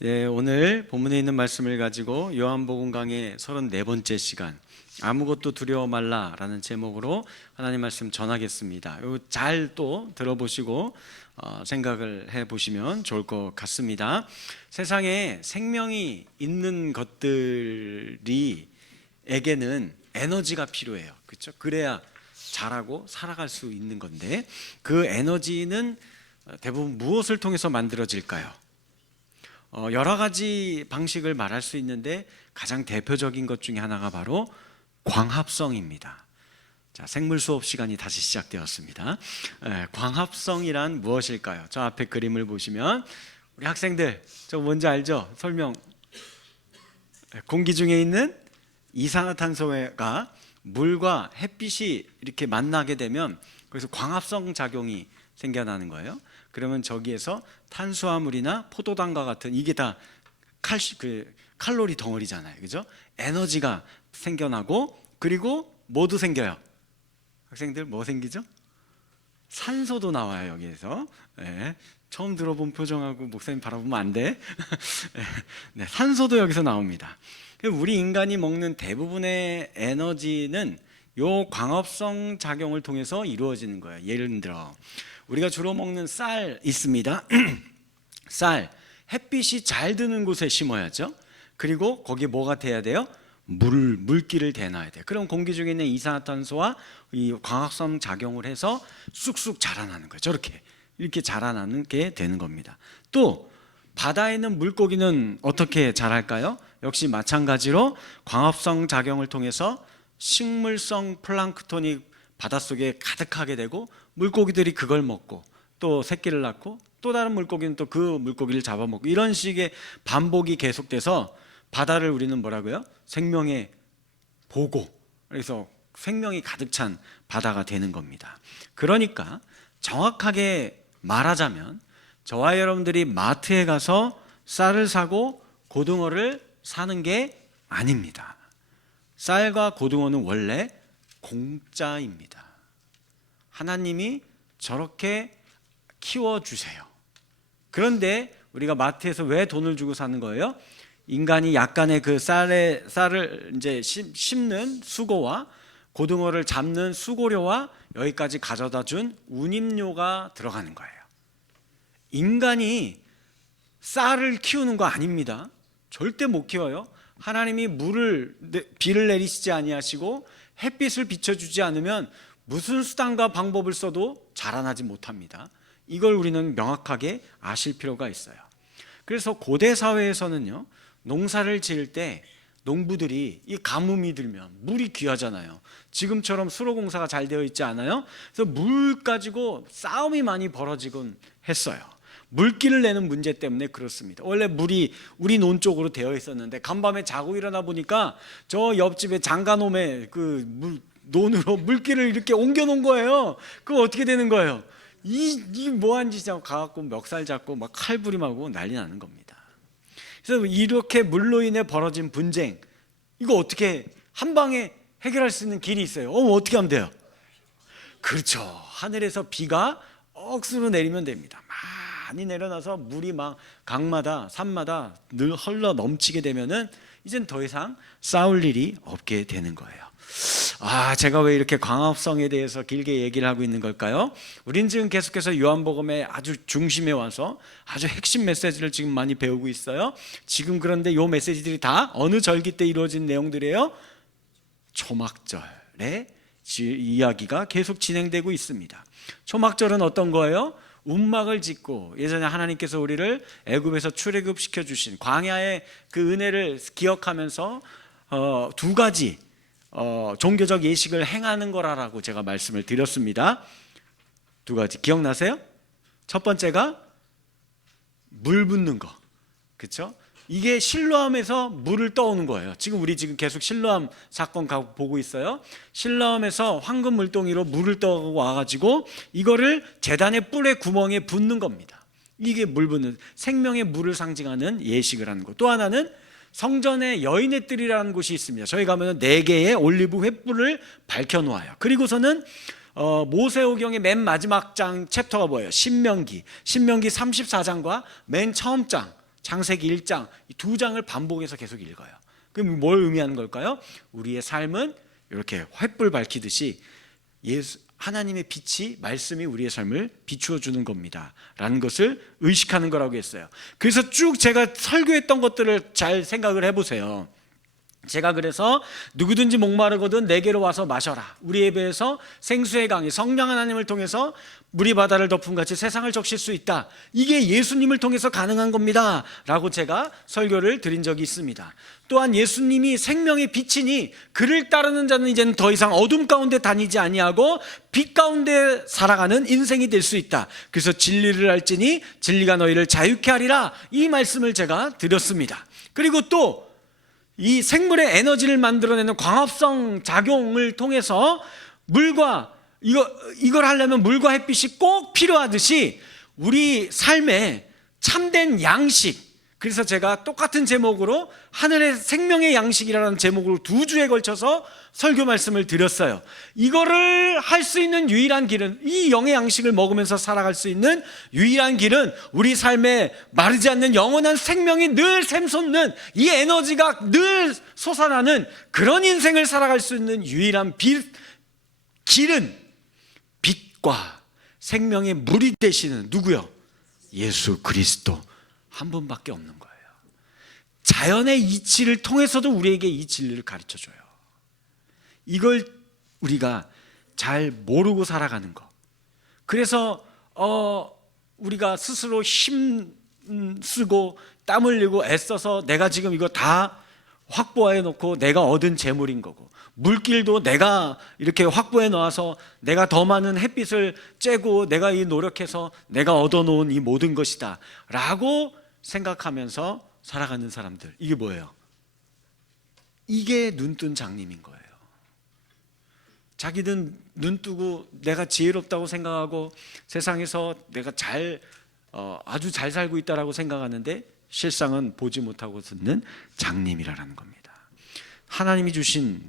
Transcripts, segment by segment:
네, 오늘 본문에 있는 말씀을 가지고 요한복음 강의 34번째 시간 아무것도 두려워 말라라는 제목으로 하나님 말씀 전하겠습니다. 잘 또 들어보시고 생각을 해보시면 좋을 것 같습니다. 세상에 생명이 있는 것들에게는 에너지가 필요해요. 그렇죠? 그래야 자라고 살아갈 수 있는 건데 그 에너지는 대부분 무엇을 통해서 만들어질까요? 여러 가지 방식을 말할 수 있는데 가장 대표적인 것 중에 하나가 바로 광합성입니다. 자, 생물 수업 시간이 다시 시작되었습니다. 광합성이란 무엇일까요? 저 앞에 그림을 보시면 우리 학생들 저 뭔지 알죠? 설명. 공기 중에 있는 이산화탄소가 물과 햇빛이 이렇게 만나게 되면 그래서 광합성 작용이 생겨나는 거예요. 그러면 저기에서 탄수화물이나 포도당과 같은 이게 다 칼로리 덩어리잖아요. 그죠? 에너지가 생겨나고 그리고 뭐도 생겨요. 학생들 뭐 생기죠? 산소도 나와요. 여기에서. 네, 처음 들어본 표정하고 목사님 바라보면 안 돼. 네, 산소도 여기서 나옵니다. 우리 인간이 먹는 대부분의 에너지는 요 광합성 작용을 통해서 이루어지는 거예요. 예를 들어 우리가 주로 먹는 쌀 있습니다. 쌀, 햇빛이 잘 드는 곳에 심어야죠. 그리고 거기에 뭐가 돼야 돼요? 물기를 대놔야 돼요. 그럼 공기 중에 있는 이산화탄소와 이 광합성 작용을 해서 쑥쑥 자라나는 거예요. 저렇게 이렇게 자라나는 게 되는 겁니다. 또 바다에 있는 물고기는 어떻게 자랄까요? 역시 마찬가지로 광합성 작용을 통해서 식물성 플랑크톤이 바닷속에 가득하게 되고 물고기들이 그걸 먹고 또 새끼를 낳고 또 다른 물고기는 또 그 물고기를 잡아먹고 이런 식의 반복이 계속돼서 바다를 우리는 뭐라고요? 생명의 보고, 그래서 생명이 가득 찬 바다가 되는 겁니다. 그러니까 정확하게 말하자면 저와 여러분들이 마트에 가서 쌀을 사고 고등어를 사는 게 아닙니다. 쌀과 고등어는 원래 공짜입니다. 하나님이 저렇게 키워주세요. 그런데 우리가 마트에서 왜 돈을 주고 사는 거예요? 인간이 약간의 그 쌀을 이제 심는 수고와 고등어를 잡는 수고료와 여기까지 가져다 준 운임료가 들어가는 거예요. 인간이 쌀을 키우는 거 아닙니다. 절대 못 키워요. 하나님이 비를 내리시지 아니하시고 햇빛을 비춰주지 않으면 무슨 수단과 방법을 써도 자라나지 못합니다. 이걸 우리는 명확하게 아실 필요가 있어요. 그래서 고대 사회에서는요, 농사를 지을 때 농부들이 이 가뭄이 들면 물이 귀하잖아요. 지금처럼 수로공사가 잘 되어 있지 않아요? 그래서 물 가지고 싸움이 많이 벌어지곤 했어요. 물기를 내는 문제 때문에 그렇습니다. 원래 물이 우리 논 쪽으로 되어 있었는데 간밤에 자고 일어나 보니까 저 옆집에 장가놈의 그 논으로 물기를 이렇게 옮겨 놓은 거예요. 그거 어떻게 되는 거예요? 이 뭐한 짓이냐고 가갖고 멱살 잡고 막 칼부림하고 난리 나는 겁니다. 그래서 이렇게 물로 인해 벌어진 분쟁, 이거 어떻게 한 방에 해결할 수 있는 길이 있어요? 어떻게 하면 돼요? 그렇죠. 하늘에서 비가 억수로 내리면 됩니다. 많이 내려놔서 물이 막 강마다 산마다 늘 흘러 넘치게 되면은 이젠 더 이상 싸울 일이 없게 되는 거예요. 제가 왜 이렇게 광합성에 대해서 길게 얘기를 하고 있는 걸까요? 우린 지금 계속해서 요한복음의 아주 중심에 와서 아주 핵심 메시지를 지금 많이 배우고 있어요. 지금 그런데 요 메시지들이 다 어느 절기 때 이루어진 내용들이에요? 초막절의 이야기가 계속 진행되고 있습니다. 초막절은 어떤 거예요? 운막을 짓고 예전에 하나님께서 우리를 애굽에서 출애굽시켜 주신 광야의 그 은혜를 기억하면서 두 가지 종교적 예식을 행하는 거라고 제가 말씀을 드렸습니다. 두 가지 기억나세요? 첫 번째가 물 붓는 거, 그렇죠? 이게 실로암에서 물을 떠오는 거예요. 우리 계속 실로암 사건 보고 있어요. 실로암에서 황금 물동이로 물을 떠고 와가지고 이거를 제단의 뿔의 구멍에 붓는 겁니다. 이게 물 붓는 생명의 물을 상징하는 예식을 하는 거. 또 하나는 성전에 여인의 뜰이라는 곳이 있습니다. 저희 가면 4개의 올리브 횃불을 밝혀놓아요. 그리고서는 모세오경의 맨 마지막 장 챕터가 뭐예요? 신명기 34장과 맨 처음 장 창세기 1장, 이 2장을 반복해서 계속 읽어요. 그럼 뭘 의미하는 걸까요? 우리의 삶은 이렇게 횃불 밝히듯이 하나님의 빛이, 말씀이 우리의 삶을 비추어 주는 겁니다 라는 것을 의식하는 거라고 했어요. 그래서 쭉 제가 설교했던 것들을 잘 생각을 해보세요. 제가 그래서 누구든지 목마르거든 내게로 와서 마셔라, 우리 예배에서 생수의 강이 성령 하나님을 통해서 물이 바다를 덮은 같이 세상을 적실 수 있다, 이게 예수님을 통해서 가능한 겁니다 라고 제가 설교를 드린 적이 있습니다. 또한 예수님이 생명의 빛이니 그를 따르는 자는 이제는 더 이상 어둠 가운데 다니지 아니하고 빛 가운데 살아가는 인생이 될 수 있다. 그래서 진리를 알지니 진리가 너희를 자유케 하리라, 이 말씀을 제가 드렸습니다. 그리고 또 이 생물의 에너지를 만들어내는 광합성 작용을 통해서 물과 이걸 하려면 물과 햇빛이 꼭 필요하듯이 우리 삶에 참된 양식, 그래서 제가 똑같은 제목으로 하늘의 생명의 양식이라는 제목으로 2주에 걸쳐서 설교 말씀을 드렸어요. 이거를 할 수 있는 유일한 길은, 이 영의 양식을 먹으면서 살아갈 수 있는 유일한 길은 우리 삶에 마르지 않는 영원한 생명이 늘 샘솟는, 이 에너지가 늘 솟아나는 그런 인생을 살아갈 수 있는 유일한 길은 빛과 생명의 물이 되시는 누구요? 예수 그리스도 한 분밖에 없는 거예요. 자연의 이치를 통해서도 우리에게 이 진리를 가르쳐줘요. 이걸 우리가 잘 모르고 살아가는 거. 그래서 우리가 스스로 힘 쓰고 땀 흘리고 애써서 내가 지금 이거 다 확보해 놓고 내가 얻은 재물인 거고, 물길도 내가 이렇게 확보해 놓아서 내가 더 많은 햇빛을 쬐고 내가 이 노력해서 내가 얻어놓은 이 모든 것이다 라고 생각하면서 살아가는 사람들, 이게 뭐예요? 이게 눈뜬 장님인 거예요. 자기는 눈 뜨고 내가 지혜롭다고 생각하고 세상에서 내가 아주 잘 살고 있다라고 생각하는데 실상은 보지 못하고 듣는 장님이라는 겁니다. 하나님이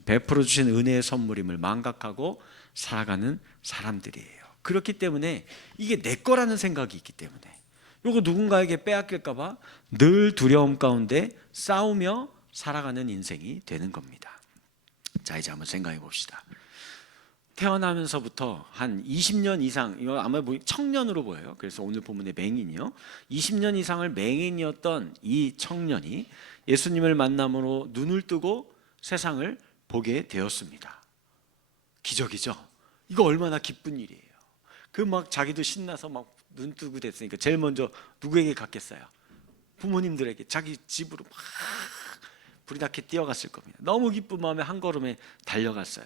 베풀어 주신 은혜의 선물임을 망각하고 살아가는 사람들이에요. 그렇기 때문에 이게 내 거라는 생각이 있기 때문에 이거 누군가에게 빼앗길까 봐 늘 두려움 가운데 싸우며 살아가는 인생이 되는 겁니다. 자, 이제 한번 생각해 봅시다. 태어나면서부터 한 20년 이상, 이거 아마 청년으로 보여요. 그래서 오늘 본문의 맹인이요, 20년 이상을 맹인이었던 이 청년이 예수님을 만남으로 눈을 뜨고 세상을 보게 되었습니다. 기적이죠. 이거 얼마나 기쁜 일이에요. 막 자기도 신나서 막 눈 뜨고 됐으니까 제일 먼저 누구에게 갔겠어요? 부모님들에게, 자기 집으로 막 불이 나게 뛰어갔을 겁니다. 너무 기쁜 마음에 한 걸음에 달려갔어요.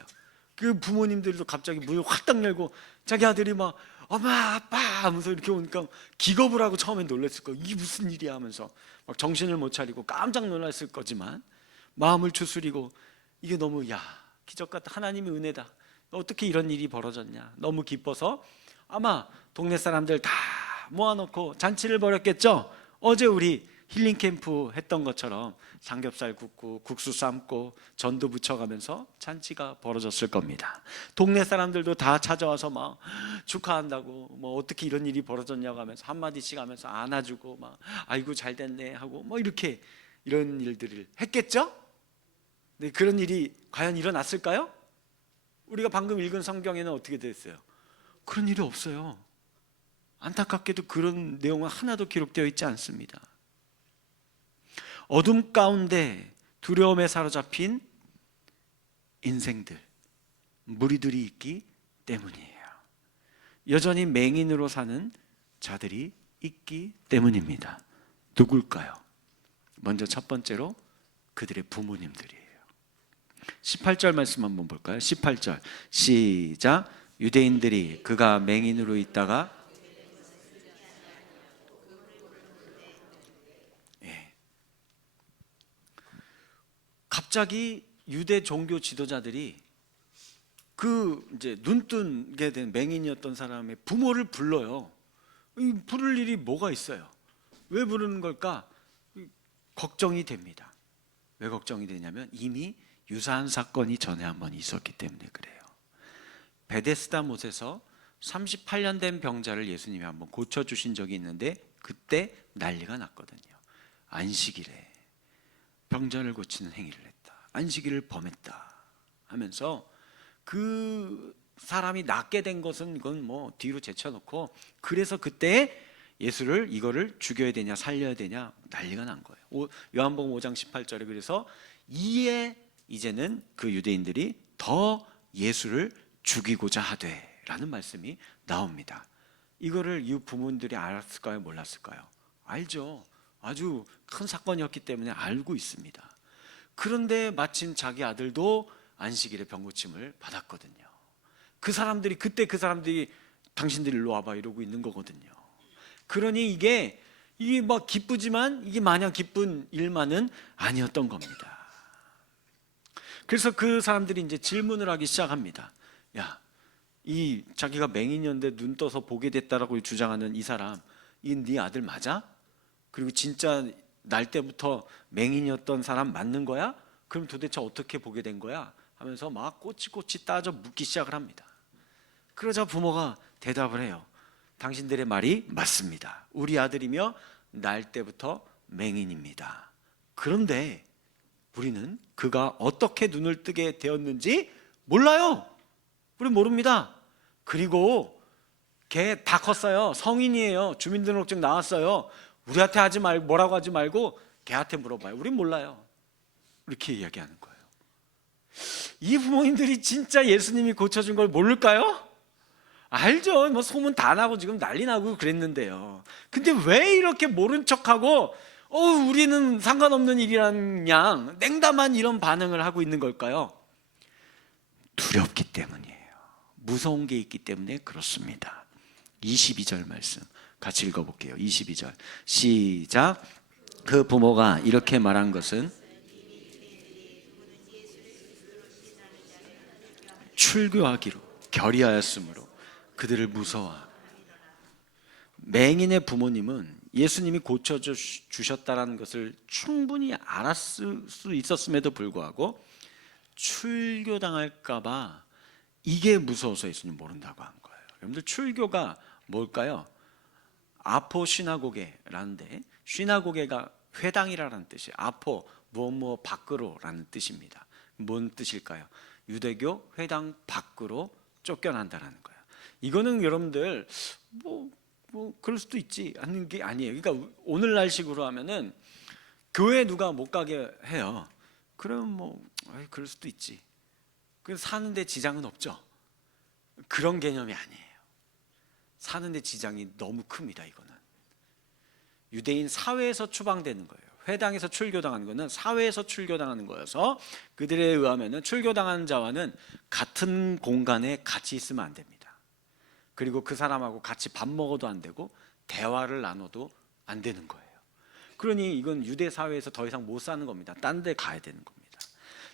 그 부모님들도 갑자기 문을 확딱 열고 자기 아들이 막 엄마 아빠 하면서 이렇게 오니까 기겁을 하고 처음엔 놀랐을 거예요. 이게 무슨 일이야 하면서 막 정신을 못 차리고 깜짝 놀랐을 거지만 마음을 추스리고 이게 너무 기적 같다, 하나님의 은혜다, 어떻게 이런 일이 벌어졌냐, 너무 기뻐서 아마 동네 사람들 다 모아놓고 잔치를 벌였겠죠. 어제 우리 힐링 캠프 했던 것처럼 삼겹살 굽고 국수 삶고 전도 부쳐가면서 잔치가 벌어졌을 겁니다. 동네 사람들도 다 찾아와서 막 축하한다고, 뭐 어떻게 이런 일이 벌어졌냐고 하면서 한마디씩 하면서 안아주고 막 아이고 잘 됐네 하고 뭐 이렇게 이런 일들을 했겠죠. 네, 그런 일이 과연 일어났을까요? 우리가 방금 읽은 성경에는 어떻게 됐어요? 그런 일이 없어요. 안타깝게도 그런 내용은 하나도 기록되어 있지 않습니다. 어둠 가운데 두려움에 사로잡힌 인생들, 무리들이 있기 때문이에요. 여전히 맹인으로 사는 자들이 있기 때문입니다. 누굴까요? 먼저 첫 번째로 그들의 부모님들이에요. 18절 말씀 한번 볼까요? 18절 시작. 유대인들이 그가 맹인으로 있다가 갑자기 유대 종교 지도자들이 이제 눈뜨게 된 맹인이었던 사람의 부모를 불러요. 부를 일이 뭐가 있어요? 왜 부르는 걸까? 걱정이 됩니다. 왜 걱정이 되냐면 이미 유사한 사건이 전에 한번 있었기 때문에 그래요. 베데스다 못에서 38년 된 병자를 예수님이 한번 고쳐주신 적이 있는데 그때 난리가 났거든요. 안식일에 병자를 고치는 행위를 했다, 안식일을 범했다 하면서 그 사람이 낫게 된 것은 이건 뭐 뒤로 제쳐놓고, 그래서 그때 예수를 이거를 죽여야 되냐 살려야 되냐 난리가 난 거예요. 요한복음 5장 18절에 그래서 이에 이제는 그 유대인들이 더 예수를 죽이고자 하되 라는 말씀이 나옵니다. 이거를 이웃 부모님들이 알았을까요 몰랐을까요? 알죠. 아주 큰 사건이었기 때문에 알고 있습니다. 그런데 마침 자기 아들도 안식일에 병고침을 받았거든요. 그 사람들이 당신들 일로 와봐 이러고 있는 거거든요. 그러니 이게 막 기쁘지만 이게 마냥 기쁜 일만은 아니었던 겁니다. 그래서 그 사람들이 이제 질문을 하기 시작합니다. 야, 이 자기가 맹인이었는데 눈 떠서 보게 됐다라고 주장하는 이 사람, 이 네 아들 맞아? 그리고 진짜 날 때부터 맹인이었던 사람 맞는 거야? 그럼 도대체 어떻게 보게 된 거야? 하면서 막 꼬치꼬치 따져 묻기 시작을 합니다. 그러자 부모가 대답을 해요. 당신들의 말이 맞습니다. 우리 아들이며 날 때부터 맹인입니다. 그런데 우리는 그가 어떻게 눈을 뜨게 되었는지 몰라요. 우리 모릅니다. 그리고 걔 다 컸어요. 성인이에요. 주민등록증 나왔어요. 우리한테 뭐라고 하지 말고 걔한테 물어봐요. 우린 몰라요. 이렇게 이야기하는 거예요. 이 부모님들이 진짜 예수님이 고쳐준 걸 모를까요? 알죠. 뭐 소문 다 나고 지금 난리 나고 그랬는데요. 근데 왜 이렇게 모른 척하고 우리는 상관없는 일이란 양 냉담한 이런 반응을 하고 있는 걸까요? 두렵기 때문이에요. 무서운 게 있기 때문에 그렇습니다. 22절 말씀 같이 읽어볼게요. 22절 시작. 그 부모가 이렇게 말한 것은 출교하기로 결의하였으므로 그들을 무서워하고. 맹인의 부모님은 예수님이 고쳐주셨다는 것을 충분히 알았을 수 있었음에도 불구하고 출교당할까 봐 이게 무서워서 예수님 모른다고 한 거예요. 여러분들 출교가 뭘까요? 아포 시나고게라는데, 시나고게가 회당이라는 뜻이에요. 아포 무엇 밖으로라는 뜻입니다. 뭔 뜻일까요? 유대교 회당 밖으로 쫓겨난다라는 거예요. 이거는 여러분들 뭐 그럴 수도 있지 않는 게 아니에요. 그러니까 오늘날식으로 하면은 교회 누가 못 가게 해요. 그러면 그럴 수도 있지. 그래서 사는데 지장은 없죠. 그런 개념이 아니에요. 사는데 지장이 너무 큽니다. 이거는 유대인 사회에서 추방되는 거예요. 회당에서 출교당하는 것은 사회에서 출교당하는 거여서 그들에 의하면 출교당한 자와는 같은 공간에 같이 있으면 안 됩니다. 그리고 그 사람하고 같이 밥 먹어도 안 되고 대화를 나눠도 안 되는 거예요. 그러니 이건 유대 사회에서 더 이상 못 사는 겁니다. 딴 데 가야 되는 겁니다.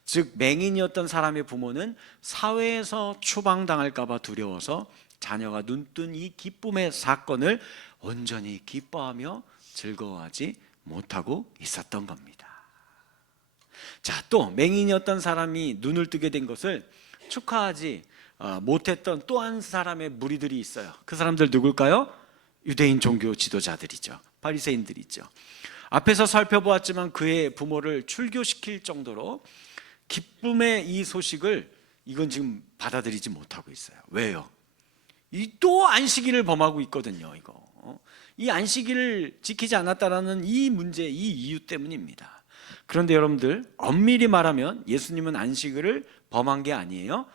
즉 맹인이었던 사람의 부모는 사회에서 추방당할까 봐 두려워서 자녀가 눈뜬 이 기쁨의 사건을 온전히 기뻐하며 즐거워하지 못하고 있었던 겁니다. 자, 또 맹인이었던 사람이 눈을 뜨게 된 것을 축하하지 못했던 또 한 사람의 무리들이 있어요. 그 사람들 누굴까요? 유대인 종교 지도자들이죠. 바리새인들이죠. 앞에서 살펴보았지만 그의 부모를 출교시킬 정도로 기쁨의 이 소식을 이건 지금 받아들이지 못하고 있어요. 왜요? 이 또 안식일을 범하고 있거든요. 이 안식일을 지키지 않았다라는 이 문제, 이 이유 때문입니다. 그런데 여러분들 엄밀히 말하면 예수님은 안식일을 범한 게 아니에요.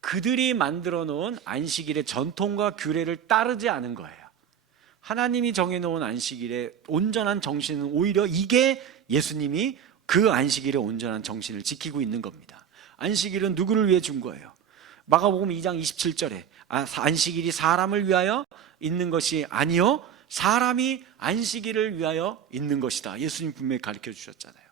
그들이 만들어 놓은 안식일의 전통과 규례를 따르지 않은 거예요. 하나님이 정해놓은 안식일의 온전한 정신은 오히려 이게 예수님이 그 안식일의 온전한 정신을 지키고 있는 겁니다. 안식일은 누구를 위해 준 거예요? 마가복음 2장 27절에 안식일이 사람을 위하여 있는 것이 아니요 사람이 안식일을 위하여 있는 것이다. 예수님 분명히 가르쳐 주셨잖아요.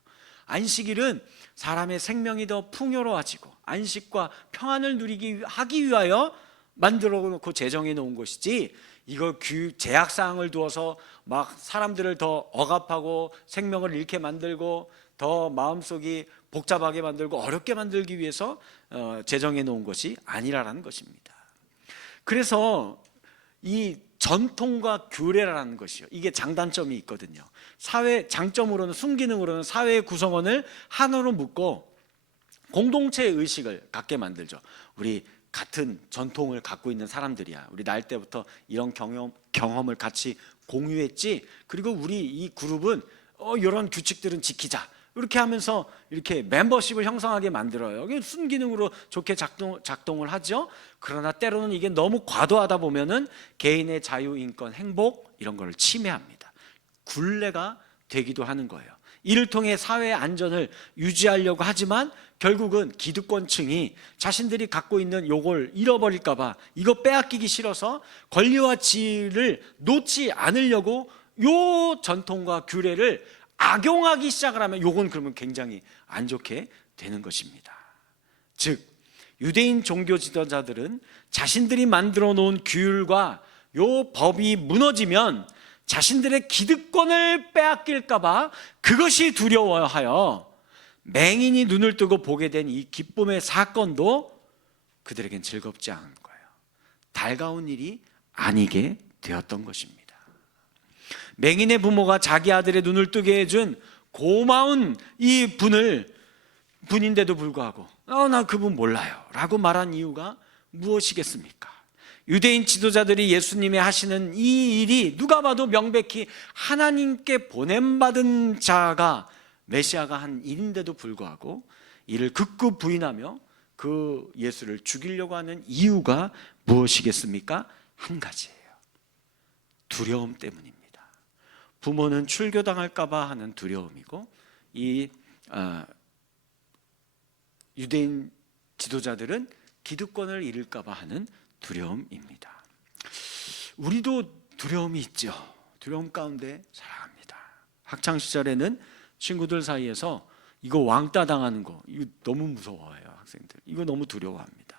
안식일은 사람의 생명이 더 풍요로워지고 안식과 평안을 하기 위하여 만들어 놓고 제정해 놓은 것이지, 이거 제약사항을 두어서 막 사람들을 더 억압하고 생명을 잃게 만들고 더 마음속이 복잡하게 만들고 어렵게 만들기 위해서 제정해 놓은 것이 아니라는 것입니다. 그래서 이 전통과 규례라는 것이요. 이게 장단점이 있거든요. 사회 장점으로는 순기능으로는 사회의 구성원을 하나로 묶고 공동체 의식을 갖게 만들죠. 우리 같은 전통을 갖고 있는 사람들이야. 우리 날 때부터 이런 경험을 같이 공유했지. 그리고 우리 이 그룹은 이런 규칙들은 지키자. 이렇게 하면서 이렇게 멤버십을 형성하게 만들어요. 순기능으로 좋게 작동을 하죠. 그러나 때로는 이게 너무 과도하다 보면은 개인의 자유, 인권, 행복 이런 거를 침해합니다. 굴레가 되기도 하는 거예요. 이를 통해 사회의 안전을 유지하려고 하지만 결국은 기득권층이 자신들이 갖고 있는 요걸 잃어버릴까 봐 이거 빼앗기기 싫어서 권리와 지위를 놓지 않으려고 요 전통과 규례를 악용하기 시작을 하면 요건 그러면 굉장히 안 좋게 되는 것입니다. 즉 유대인 종교 지도자들은 자신들이 만들어 놓은 규율과 요 법이 무너지면 자신들의 기득권을 빼앗길까 봐 그것이 두려워하여 맹인이 눈을 뜨고 보게 된 이 기쁨의 사건도 그들에겐 즐겁지 않은 거예요. 달가운 일이 아니게 되었던 것입니다. 맹인의 부모가 자기 아들의 눈을 뜨게 해준 고마운 이 분인데도 불구하고 나 그분 몰라요 라고 말한 이유가 무엇이겠습니까? 유대인 지도자들이 예수님이 하시는 이 일이 누가 봐도 명백히 하나님께 보냄받은 자가 메시아가 한 일인데도 불구하고 이를 극구 부인하며 그 예수를 죽이려고 하는 이유가 무엇이겠습니까? 한 가지예요. 두려움 때문입니다. 부모는 출교당할까 봐 하는 두려움이고 이 유대인 지도자들은 기득권을 잃을까 봐 하는 두려움입니다. 우리도 두려움이 있죠. 두려움 가운데 살아갑니다. 학창 시절에는 친구들 사이에서 이거 왕따 당하는 거 이거 너무 무서워해요. 학생들 이거 너무 두려워합니다.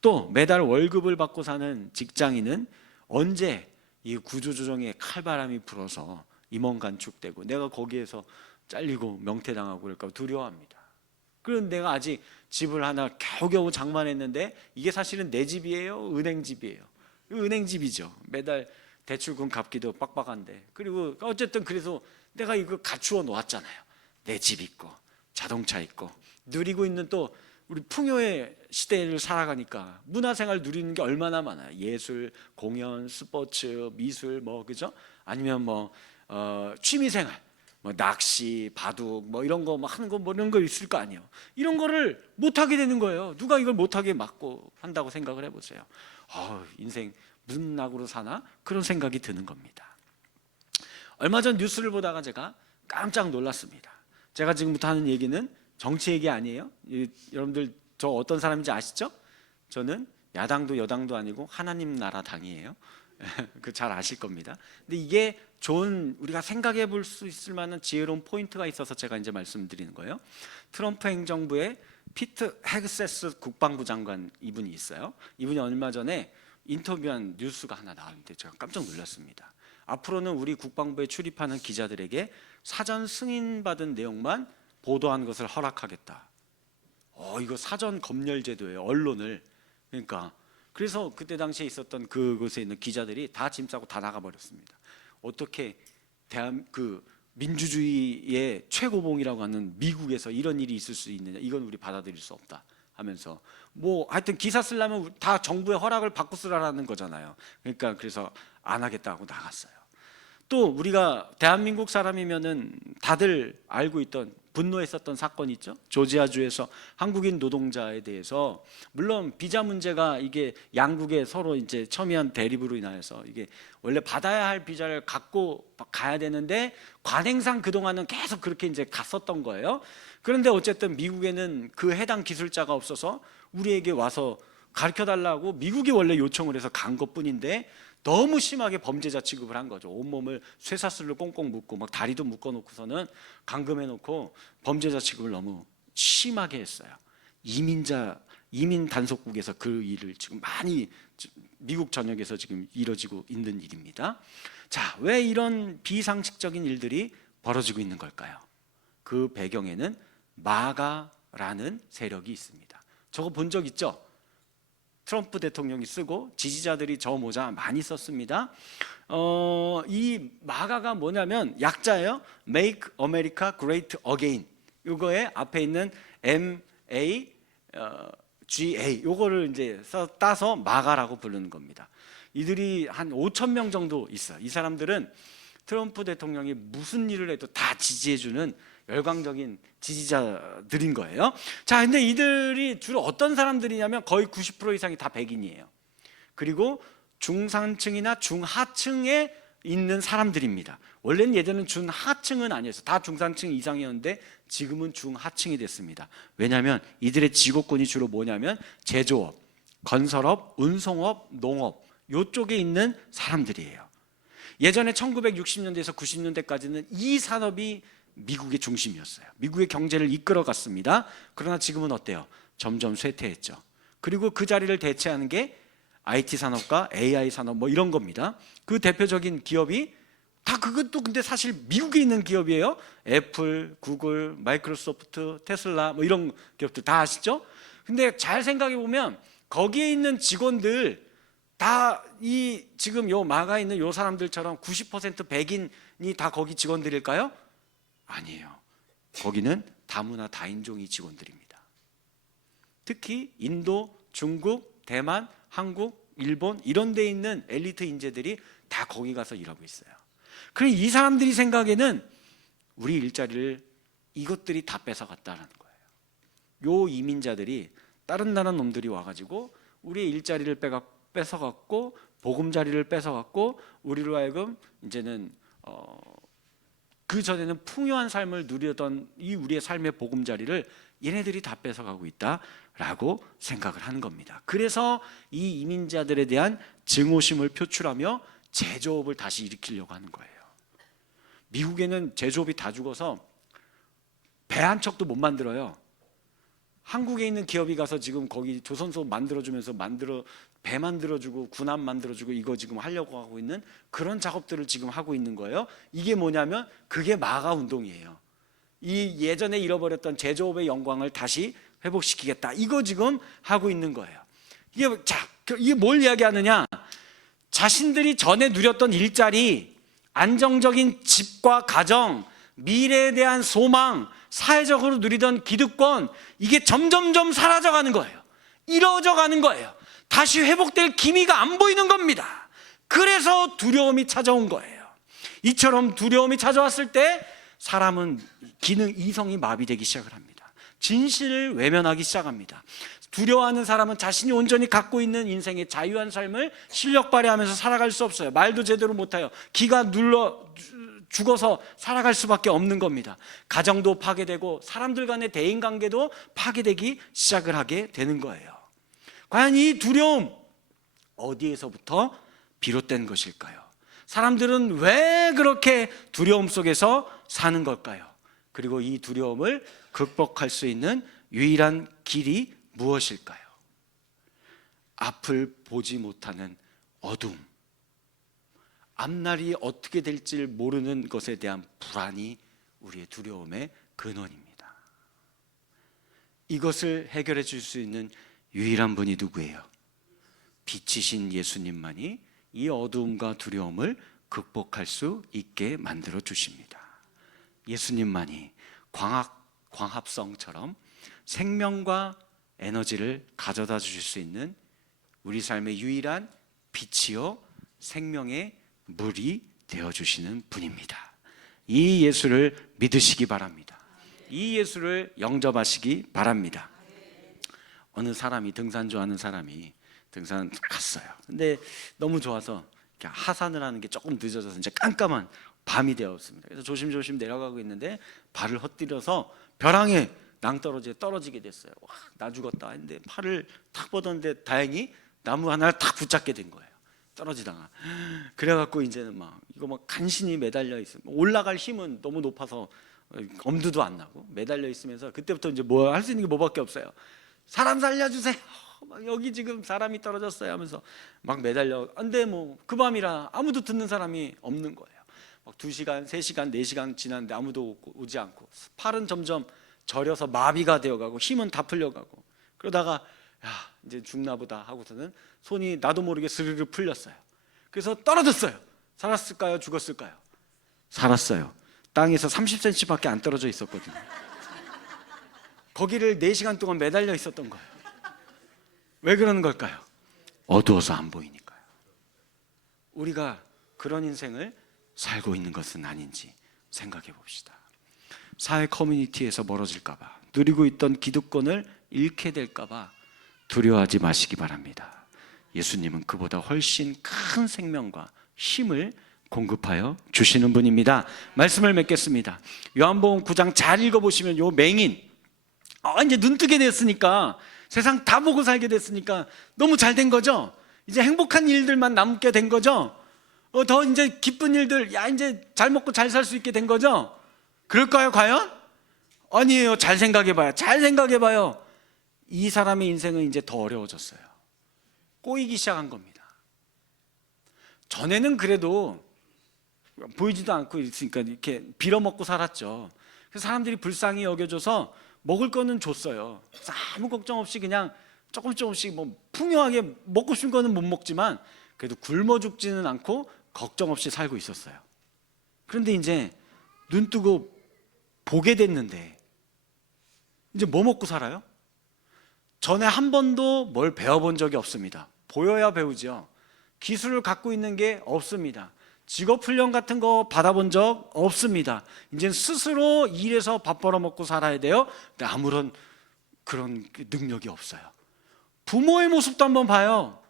또 매달 월급을 받고 사는 직장인은 언제 이 구조조정에 칼바람이 불어서 임원 간축되고 내가 거기에서 잘리고 명퇴당하고 그럴까 두려워합니다. 그럼 내가 아직 집을 하나 겨우겨우 장만했는데 이게 사실은 내 집이에요? 은행 집이에요? 은행 집이죠. 매달 대출금 갚기도 빡빡한데 그리고 어쨌든 그래서 내가 이거 갖추어 놓았잖아요. 내 집 있고 자동차 있고 누리고 있는 또 우리 풍요의 시대를 살아가니까 문화생활 누리는 게 얼마나 많아요. 예술, 공연, 스포츠, 미술 그죠? 아니면 취미생활 낚시, 바둑 이런 거 하는 거 이런 거 있을 거 아니에요. 이런 거를 못 하게 되는 거예요. 누가 이걸 못 하게 막고 한다고 생각을 해 보세요. 인생 무슨 낙으로 사나? 그런 생각이 드는 겁니다. 얼마 전 뉴스를 보다가 제가 깜짝 놀랐습니다. 제가 지금부터 하는 얘기는 정치 얘기 아니에요. 여러분들 저 어떤 사람인지 아시죠? 저는 야당도 여당도 아니고 하나님 나라 당이에요. 그 잘 아실 겁니다. 근데 이게 좋은 우리가 생각해 볼 수 있을 만한 지혜로운 포인트가 있어서 제가 이제 말씀드리는 거예요. 트럼프 행정부의 피트 헤그세스 국방부 장관 이분이 있어요. 이분이 얼마 전에 인터뷰한 뉴스가 하나 나왔는데 제가 깜짝 놀랐습니다. 앞으로는 우리 국방부에 출입하는 기자들에게 사전 승인받은 내용만 보도한 것을 허락하겠다. 이거 사전 검열 제도예요. 언론을. 그러니까 그래서 그때 당시에 있었던 그곳에 있는 기자들이 다 짐 싸고 다 나가버렸습니다. 어떻게 민주주의의 최고봉이라고 하는 미국에서 이런 일이 있을 수 있느냐? 이건 우리 받아들일 수 없다 하면서 하여튼 기사 쓰려면 다 정부의 허락을 받고 쓰라는 거잖아요. 그러니까 그래서 안 하겠다고 나갔어요. 또 우리가 대한민국 사람이면은 다들 알고 있던 분노했었던 사건이 있죠. 조지아주에서 한국인 노동자에 대해서 물론 비자 문제가 이게 양국의 서로 이제 첨예한 대립으로 인하여서 이게 원래 받아야 할 비자를 갖고 가야 되는데 관행상 그동안은 계속 그렇게 이제 갔었던 거예요. 그런데 어쨌든 미국에는 그 해당 기술자가 없어서 우리에게 와서 가르쳐 달라고 미국이 원래 요청을 해서 간 것뿐인데 너무 심하게 범죄자 취급을 한 거죠. 온몸을 쇠사슬로 꽁꽁 묶고 다리도 묶어놓고서는 감금해놓고 범죄자 취급을 너무 심하게 했어요. 이민 단속국에서 그 일을 지금 많이 미국 전역에서 지금 이뤄지고 있는 일입니다. 자, 왜 이런 비상식적인 일들이 벌어지고 있는 걸까요? 그 배경에는 마가라는 세력이 있습니다. 저거 본 적 있죠? 트럼프 대통령이 쓰고 지지자들이 저 모자 많이 썼습니다. 이 마가가 뭐냐면 약자예요. Make America Great Again. 이거에 앞에 있는 MA GA 요거를 이제 따서 마가라고 부르는 겁니다. 이들이 한 5천 명 정도 있어요. 이 사람들은 트럼프 대통령이 무슨 일을 해도 다 지지해주는 열광적인 지지자들인 거예요. 자, 근데 이들이 주로 어떤 사람들이냐면 거의 90% 이상이 다 백인이에요. 그리고 중산층이나 중하층에 있는 사람들입니다. 원래는 예전엔 중하층은 아니었어요. 다 중산층 이상이었는데 지금은 중하층이 됐습니다. 왜냐하면 이들의 직업군이 주로 뭐냐면 제조업, 건설업, 운송업, 농업 이쪽에 있는 사람들이에요. 예전에 1960년대에서 90년대까지는 이 산업이 미국의 중심이었어요. 미국의 경제를 이끌어갔습니다. 그러나 지금은 어때요? 점점 쇠퇴했죠. 그리고 그 자리를 대체하는 게 IT 산업과 AI 산업 뭐 이런 겁니다. 그 대표적인 기업이 다 그것도 근데 사실 미국에 있는 기업이에요. 애플, 구글, 마이크로소프트, 테슬라 뭐 이런 기업들 다 아시죠? 근데 잘 생각해 보면 거기에 있는 직원들 다 이 지금 요 마가에 있는 요 사람들처럼 90% 백인이 다 거기 직원들일까요? 아니에요. 거기는 다문화 다인종이 직원들입니다. 특히 인도, 중국, 대만, 한국, 일본 이런 데 있는 엘리트 인재들이 다 거기 가서 일하고 있어요. 그럼 이 사람들이 생각에는 우리 일자리를 이것들이 다 뺏어갔다는 거예요. 요 이민자들이 다른 나라 놈들이 와가지고 우리의 일자리를 뺏어갔고 보금자리를 뺏어갔고 우리로 하여금 이제는 그 전에는 풍요한 삶을 누리던 이 우리의 삶의 보금자리를 얘네들이 다 뺏어가고 있다라고 생각을 하는 겁니다. 그래서 이 이민자들에 대한 증오심을 표출하며 제조업을 다시 일으키려고 하는 거예요. 미국에는 제조업이 다 죽어서 배 한 척도 못 만들어요. 한국에 있는 기업이 가서 지금 거기 조선소 만들어주면서 배 만들어주고 군함 만들어주고 이거 지금 하려고 하고 있는 그런 작업들을 지금 하고 있는 거예요. 이게 뭐냐면 그게 마가 운동이에요. 이 예전에 잃어버렸던 제조업의 영광을 다시 회복시키겠다. 이거 지금 하고 있는 거예요. 이게 뭘 이야기하느냐? 자신들이 전에 누렸던 일자리, 안정적인 집과 가정, 미래에 대한 소망, 사회적으로 누리던 기득권 이게 점점점 사라져가는 거예요. 이루어져가는 거예요. 다시 회복될 기미가 안 보이는 겁니다. 그래서 두려움이 찾아온 거예요. 이처럼 두려움이 찾아왔을 때 사람은 이성이 마비되기 시작을 합니다. 진실을 외면하기 시작합니다. 두려워하는 사람은 자신이 온전히 갖고 있는 인생의 자유한 삶을 실력 발휘하면서 살아갈 수 없어요. 말도 제대로 못해요. 기가 죽어서 살아갈 수밖에 없는 겁니다. 가정도 파괴되고 사람들 간의 대인관계도 파괴되기 시작을 하게 되는 거예요. 과연 이 두려움 어디에서부터 비롯된 것일까요? 사람들은 왜 그렇게 두려움 속에서 사는 걸까요? 그리고 이 두려움을 극복할 수 있는 유일한 길이 무엇일까요? 앞을 보지 못하는 어둠, 앞날이 어떻게 될지 모르는 것에 대한 불안이 우리의 두려움의 근원입니다. 이것을 해결해 줄 수 있는 유일한 분이 누구예요? 빛이신 예수님만이 이 어두움과 두려움을 극복할 수 있게 만들어 주십니다. 예수님만이 광합성처럼 생명과 에너지를 가져다 주실 수 있는 우리 삶의 유일한 빛이요 생명의 물이 되어주시는 분입니다. 이 예수를 믿으시기 바랍니다. 이 예수를 영접하시기 바랍니다. 어느 사람이 등산 좋아하는 사람이 등산 갔어요. 근데 너무 좋아서 하산을 하는 게 조금 늦어져서 이제 깜깜한 밤이 되었습니다. 그래서 조심조심 내려가고 있는데 발을 헛디뎌서 벼랑에 낭떠러지에 떨어지게 됐어요. 와, 나 죽었다 했는데 팔을 탁 뻗었는데 다행히 나무 하나를 탁 붙잡게 된 거예요. 떨어지다가. 그래갖고 이제는 이거 간신히 매달려 있어. 올라갈 힘은 너무 높아서 엄두도 안 나고 매달려 있으면서 그때부터 이제 뭐 할 수 있는 게 뭐밖에 없어요. 사람 살려주세요. 여기 지금 사람이 떨어졌어요 하면서 막 매달려. 근데 그 밤이라 아무도 듣는 사람이 없는 거예요. 2시간, 3시간, 4시간 지났는데 아무도 오지 않고 팔은 점점 저려서 마비가 되어가고 힘은 다 풀려가고 그러다가 야, 이제 죽나 보다 하고서는 손이 나도 모르게 스르르 풀렸어요. 그래서 떨어졌어요. 살았을까요? 죽었을까요? 살았어요. 땅에서 30cm밖에 안 떨어져 있었거든요. 거기를 4시간 동안 매달려 있었던 거예요. 왜 그러는 걸까요? 어두워서 안 보이니까요. 우리가 그런 인생을 살고 있는 것은 아닌지 생각해 봅시다. 사회 커뮤니티에서 멀어질까 봐, 누리고 있던 기득권을 잃게 될까 봐 두려워하지 마시기 바랍니다. 예수님은 그보다 훨씬 큰 생명과 힘을 공급하여 주시는 분입니다. 말씀을 맺겠습니다. 요한복음 9장 잘 읽어보시면 요 맹인, 이제 눈뜨게 됐으니까, 세상 다 보고 살게 됐으니까 너무 잘 된 거죠. 이제 행복한 일들만 남게 된 거죠. 더 이제 기쁜 일들, 이제 잘 먹고 잘 살 수 있게 된 거죠. 그럴까요 과연? 아니에요. 잘 생각해봐요. 잘 생각해봐요. 이 사람의 인생은 이제 더 어려워졌어요. 꼬이기 시작한 겁니다. 전에는 그래도 보이지도 않고 있으니까 이렇게 빌어먹고 살았죠. 그래서 사람들이 불쌍히 여겨줘서 먹을 거는 줬어요. 그래서 아무 걱정 없이 그냥 조금씩 뭐 풍요하게 먹고 싶은 거는 못 먹지만 그래도 굶어 죽지는 않고 걱정 없이 살고 있었어요. 그런데 이제 눈 뜨고 보게 됐는데 이제 뭐 먹고 살아요? 전에 한 번도 뭘 배워본 적이 없습니다. 보여야 배우죠. 기술을 갖고 있는 게 없습니다. 직업 훈련 같은 거 받아본 적 없습니다. 이제 스스로 일해서 밥 벌어먹고 살아야 돼요. 근데 아무런 그런 능력이 없어요. 부모의 모습도 한번 봐요.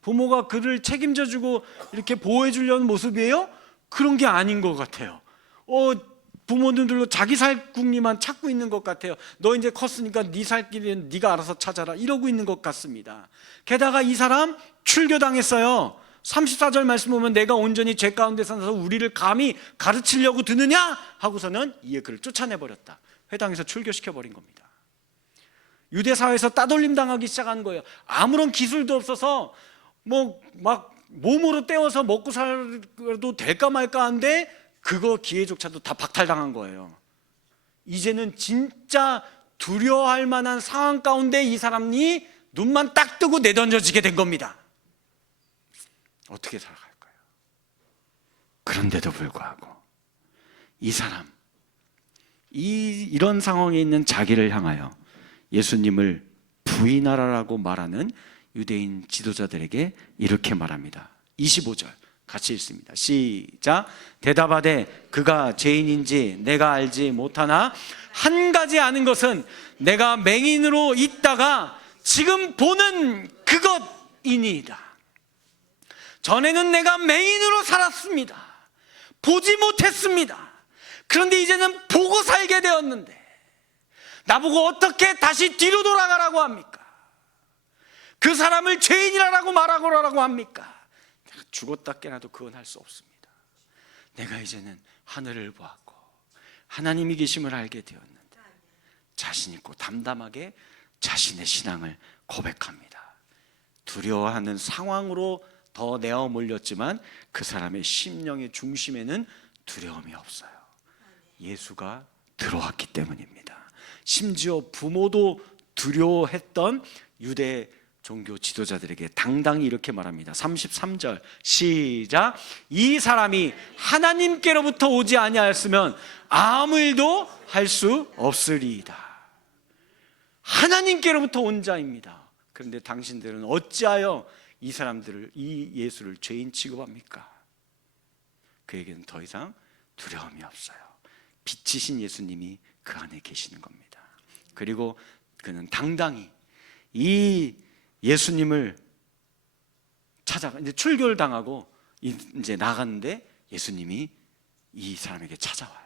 부모가 그를 책임져주고 이렇게 보호해주려는 모습이에요? 그런 게 아닌 것 같아요. 부모님들도 자기 살 궁리만 찾고 있는 것 같아요. 너 이제 컸으니까 네 살 길은 네가 알아서 찾아라, 이러고 있는 것 같습니다. 게다가 이 사람 출교당했어요. 34절 말씀 보면 내가 온전히 죄 가운데 살아서 우리를 감히 가르치려고 드느냐 하고서는 이에 그를 쫓아내버렸다. 회당에서 출교시켜버린 겁니다. 유대사회에서 따돌림 당하기 시작한 거예요. 아무런 기술도 없어서 막 몸으로 떼어서 먹고 살아도 될까 말까 한데 그거 기회조차도 다 박탈당한 거예요. 이제는 진짜 두려워할 만한 상황 가운데 이 사람이 눈만 딱 뜨고 내던져지게 된 겁니다. 어떻게 살아갈까요? 그런데도 불구하고 이 사람, 이런 상황에 있는 자기를 향하여 예수님을 부인하라라고 말하는 유대인 지도자들에게 이렇게 말합니다. 25절 같이 읽습니다. 시작. 대답하되 그가 죄인인지 내가 알지 못하나 한 가지 아는 것은 내가 맹인으로 있다가 지금 보는 그것이니이다. 전에는 내가 맹인으로 살았습니다. 보지 못했습니다. 그런데 이제는 보고 살게 되었는데 나보고 어떻게 다시 뒤로 돌아가라고 합니까? 그 사람을 죄인이라고 말하라고 합니까? 내가 죽었다 깨나도 그건 할 수 없습니다. 내가 이제는 하늘을 보았고 하나님이 계심을 알게 되었는데 자신 있고 담담하게 자신의 신앙을 고백합니다. 두려워하는 상황으로 더 내어 몰렸지만 그 사람의 심령의 중심에는 두려움이 없어요. 예수가 들어왔기 때문입니다. 심지어 부모도 두려워했던 유대 종교 지도자들에게 당당히 이렇게 말합니다. 33절 시작. 이 사람이 하나님께로부터 오지 아니하였으면 아무 일도 할 수 없으리이다. 하나님께로부터 온 자입니다. 그런데 당신들은 어찌하여 이 사람들을, 이 예수를 죄인 취급합니까? 그에게는 더 이상 두려움이 없어요. 빛이신 예수님이 그 안에 계시는 겁니다. 그리고 그는 당당히 이 예수님을 찾아가, 이제 출교를 당하고 이제 나갔는데 예수님이 이 사람에게 찾아와요.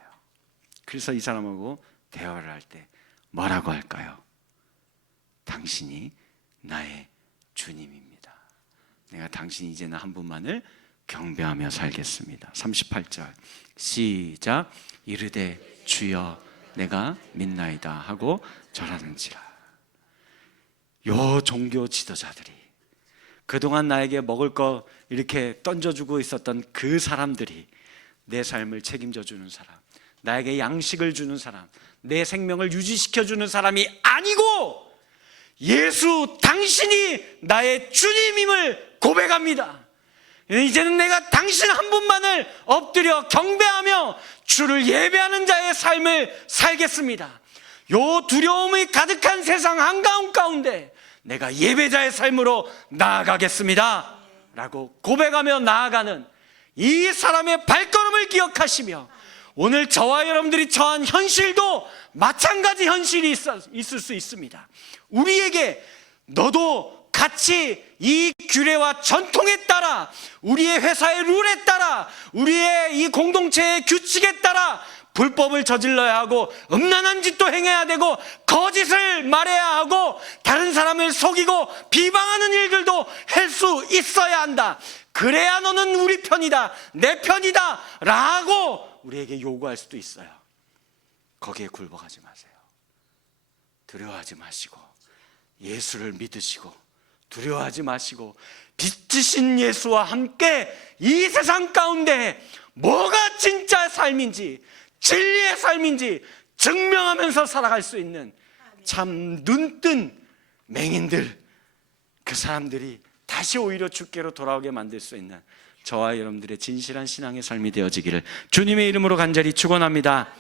그래서 이 사람하고 대화를 할 때 뭐라고 할까요? 당신이 나의 주님입니다. 내가 당신 이제는 한 분만을 경배하며 살겠습니다. 38절 시작. 이르되 주여 내가 믿나이다 하고 절하는지라. 요 종교 지도자들이 그동안 나에게 먹을 거 이렇게 던져주고 있었던 그 사람들이 내 삶을 책임져 주는 사람, 나에게 양식을 주는 사람, 내 생명을 유지시켜 주는 사람이 아니고 예수 당신이 나의 주님임을 고백합니다. 이제는 내가 당신 한 분만을 엎드려 경배하며 주를 예배하는 자의 삶을 살겠습니다. 요 두려움이 가득한 세상 한가운 가운데 내가 예배자의 삶으로 나아가겠습니다 라고 고백하며 나아가는 이 사람의 발걸음을 기억하시며, 오늘 저와 여러분들이 처한 현실도 마찬가지 현실이 있을 수 있습니다. 우리에게 너도 같이 이 규례와 전통에 따라, 우리의 회사의 룰에 따라, 우리의 이 공동체의 규칙에 따라 불법을 저질러야 하고, 음란한 짓도 행해야 되고, 거짓을 말해야 하고, 다른 사람을 속이고 비방하는 일들도 할 수 있어야 한다. 그래야 너는 우리 편이다, 내 편이다 라고 우리에게 요구할 수도 있어요. 거기에 굴복하지 마세요. 두려워하지 마시고 예수를 믿으시고, 두려워하지 마시고 빛이신 예수와 함께 이 세상 가운데 뭐가 진짜 삶인지, 진리의 삶인지 증명하면서 살아갈 수 있는 참 눈뜬 맹인들, 그 사람들이 다시 오히려 주께로 돌아오게 만들 수 있는 저와 여러분들의 진실한 신앙의 삶이 되어지기를 주님의 이름으로 간절히 축원합니다.